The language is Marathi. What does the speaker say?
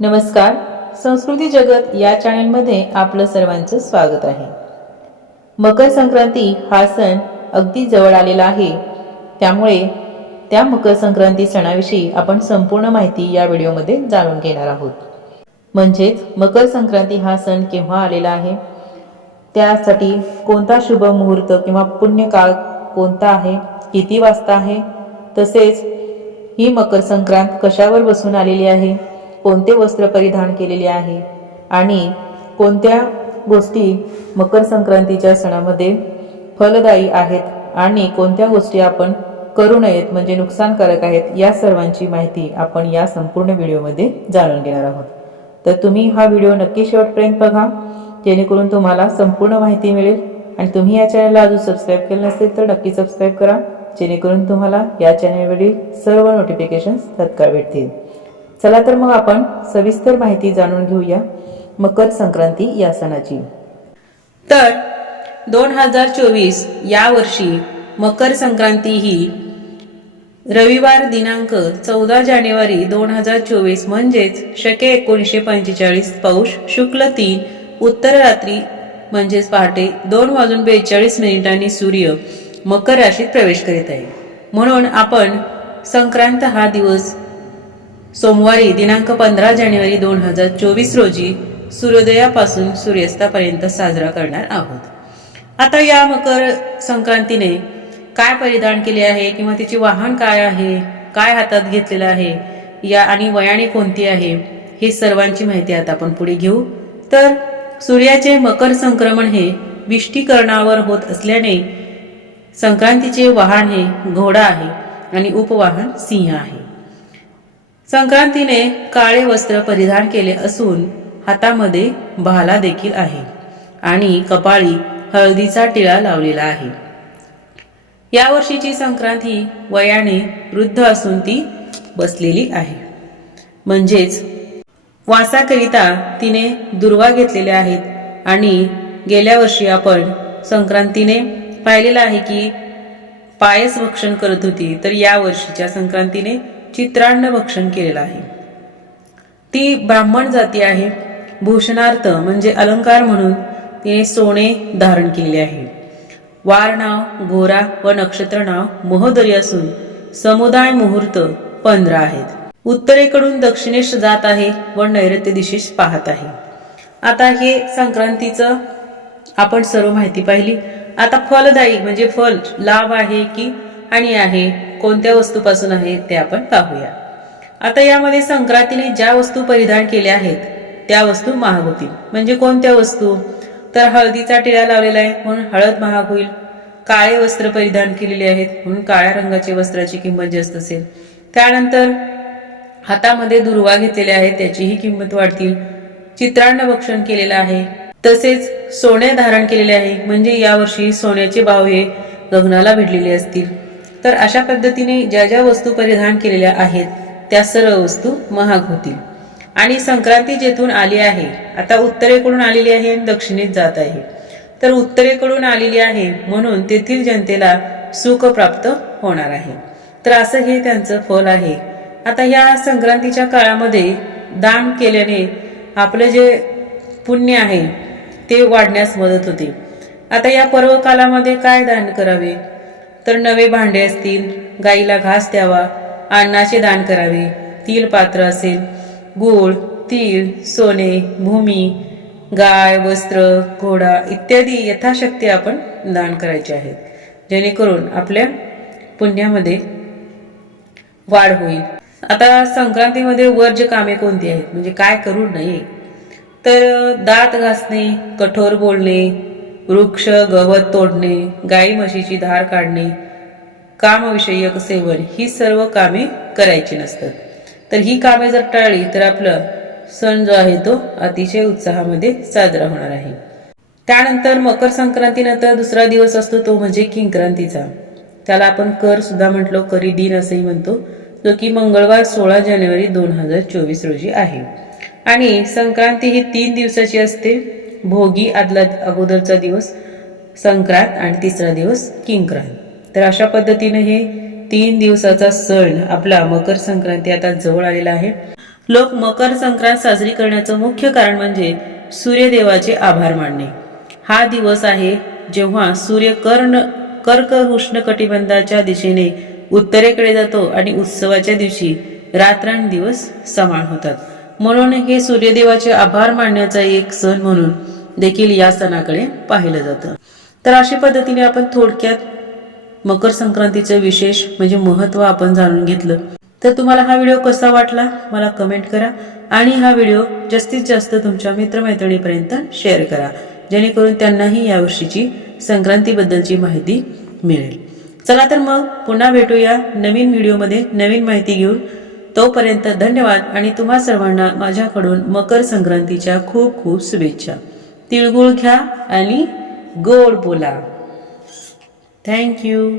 नमस्कार. संस्कृती जगत या चॅनलमध्ये आपलं सर्वांचं स्वागत आहे. मकर संक्रांती हा सण अगदी जवळ आलेला आहे. त्यामुळे त्या मकर संक्रांती सणाविषयी आपण संपूर्ण माहिती या व्हिडिओमध्ये जाणून घेणार आहोत. म्हणजेच मकर संक्रांती हा सण केव्हा आलेला आहे? त्यासाठी कोणता शुभ मुहूर्त किंवा पुण्य काळ कोणता आहे? किती वाजता आहे? तसेच ही मकर संक्रांत कशावर बसून आलेली आहे? कोणते वस्त्र परिधान केलेले आहे? आणि कोणत्या गोष्टी मकर संक्रांतीच्या सणामध्ये फलदायी आहेत? आणि कोणत्या गोष्टी आपण करू नयेत म्हणजे नुकसानकारक आहेत या सर्वांची माहिती आपण या संपूर्ण व्हिडिओमध्ये जाणून घेणार आहोत. तर तुम्ही हा व्हिडिओ नक्की शेवटपर्यंत बघा जेणेकरून तुम्हाला संपूर्ण माहिती मिळेल. आणि तुम्ही या चॅनलला अजून सबस्क्राईब केलं नसेल तर नक्की सबस्क्राईब करा जेणेकरून तुम्हाला या चॅनलवरील सर्व नोटिफिकेशन्स तत्काळ भेटतील. चला तर मग आपण सविस्तर माहिती जाणून घेऊया मकर संक्रांती या सणाची. तर दोन हजार चोवीस या वर्षी मकर संक्रांती ही रविवार दिनांक चौदा जानेवारी दोन हजार चोवीस म्हणजेच शके एकोणीसशे पंचेचाळीस पौष शुक्ल तीन उत्तर रात्री म्हणजेच पहाटे दोन वाजून बेचाळीस मिनिटांनी सूर्य मकर राशीत प्रवेश करीत आहे. म्हणून आपण संक्रांत हा दिवस सोमवारी दिनांक पंधरा जानेवारी दोन हजार चोवीस रोजी सूर्योदयापासून सूर्यास्तापर्यंत साजरा करणार आहोत. आता या मकर संक्रांतीने काय परिधान केले आहे किंवा तिचे वाहन काय आहे काय हातात घेतलेलं आहे या आणि वयाने कोणती आहे हे सर्वांची माहिती आता आपण पुढे घेऊ. तर सूर्याचे मकर संक्रमण हे विष्टीकरणावर होत असल्याने संक्रांतीचे वाहन हे घोडा आहे आणि उपवाहन सिंह आहे. संक्रांतीने काळे वस्त्र परिधान केले असून हातामध्ये भाला देखील आहे आणि कपाळी हळदीचा टिळा लावलेला आहे. या वर्षीची संक्रांत ही वयाने वृद्ध असून ती बसलेली आहे. म्हणजेच वासाकरिता तिने दुर्वा घेतलेल्या आहेत आणि गेल्या वर्षी आपण संक्रांतीने पाहिलेलं आहे की पायस भक्षण करत होती तर या वर्षीच्या संक्रांतीने चित्रान्न भक्षण केलेलं आहे. ती ब्राह्मण जाती आहे. भूषणार्थ म्हणजे अलंकार म्हणून तिने सोने धारण केले आहे. वार नाव गोरा व नक्षत्र नाव मोहदरी असून समुदाय मुहूर्त पंधरा आहेत. उत्तरेकडून दक्षिणेस जात आहे व नैऋत्य दिशेस पाहत आहे. आता हे संक्रांतीचं आपण सर्व माहिती पाहिली. आता फलदायी म्हणजे फल लाभ आहे की हानी आहे कोणत्या वस्तूपासून आहे ते आपण पाहूया. आता यामध्ये संक्रांतीने ज्या वस्तू परिधान केल्या आहेत त्या वस्तू महाग होतील. म्हणजे कोणत्या वस्तू? तर हळदीचा टिळा लावलेला आहे म्हणून हळद महाग होईल. काळे वस्त्र परिधान केलेले आहेत म्हणून काळ्या रंगाचे वस्त्राची किंमत जास्त असेल. त्यानंतर हातामध्ये दुर्वा घेतलेले आहेत त्याचीही किंमत वाढतील. चित्रांना भक्षण केलेलं आहे. तसेच सोने धारण केलेले आहे म्हणजे यावर्षी सोन्याचे भाव हे गगनाला भिडलेले असतील. तर अशा पद्धतीने ज्या ज्या वस्तू परिधान केलेल्या आहेत त्या सर्व वस्तू महाग होतील. आणि संक्रांती जेथून आली आहे आता उत्तरेकडून आलेली आहे आणि दक्षिणेत जात आहे. तर उत्तरेकडून आलेली आहे म्हणून तेथील जनतेला सुख प्राप्त होणार आहे. तर असं हे त्यांचं फल आहे. आता या संक्रांतीच्या काळामध्ये दान केल्याने आपलं जे पुण्य आहे ते वाढण्यास मदत होते. आता या पर्व कालामध्ये काय दान करावे? तर नवे भांडे असतील गाईला घास द्यावा अन्नाचे दान करावे तीळ पात्र असेल गूळ तीळ सोने भूमी गाय वस्त्र घोडा इत्यादी यथाशक्ती आपण दान करायचे आहेत. जेणेकरून आपल्या पुण्यामध्ये वाढ होईल. आता संक्रांतीमध्ये वर्ज कामे कोणती आहेत? म्हणजे काय करू नये? तर दात घासणे कठोर बोलणे वृक्ष गवत तोडणे गाई म्हशीची धार काढणे कामविषयक सेवन ही सर्व कामे करायची नसतात. तर ही कामे जर टाळली तर आपलं सण जो आहे तो अतिशय उत्साहामध्ये साजरा होणार आहे. त्यानंतर मकर संक्रांतीनंतर दुसरा दिवस असतो तो म्हणजे किंक्रांतीचा. त्याला आपण कर सुद्धा म्हटलो करी दिन असंही म्हणतो जो की मंगळवार सोळा जानेवारी दोन हजार चोवीस रोजी आहे. आणि संक्रांती ही तीन दिवसाची असते. भोगी आदला अगोदरचा दिवस संक्रांत आणि तिसरा दिवस किंक्रांत. तर अशा पद्धतीने हे तीन दिवसाचा सण आपला मकर संक्रांती आता जवळ आलेला आहे. लोक मकर संक्रांत साजरी करण्याचं मुख्य कारण म्हणजे सूर्यदेवाचे आभार मानणे. हा दिवस आहे जेव्हा सूर्य कर्ण कर्क उष्ण कटिबंधाच्या दिशेने उत्तरेकडे जातो आणि उत्सवाच्या दिवशी रात्रंदिवस समान होतात. म्हणून हे सूर्यदेवाचे आभार मानण्याचा एक सण म्हणून देखील या सणाकडे पाहिलं जातं. तर अशा पद्धतीने आपण थोडक्यात मकर संक्रांतीचं विशेष म्हणजे महत्त्व आपण जाणून घेतलं. तर तुम्हाला हा व्हिडिओ कसा वाटला मला कमेंट करा आणि हा व्हिडिओ जास्तीत जास्त तुमच्या मित्रमैत्रिणीपर्यंत शेअर करा जेणेकरून त्यांनाही यावर्षीची संक्रांतीबद्दलची माहिती मिळेल. चला तर मग पुन्हा भेटूया नवीन व्हिडिओमध्ये नवीन माहिती घेऊन. तोपर्यंत धन्यवाद आणि तुम्हा सर्वांना माझ्याकडून मकर संक्रांतीच्या खूप खूप शुभेच्छा. तिळगुळ घ्या आणि गोड बोला. थँक्यू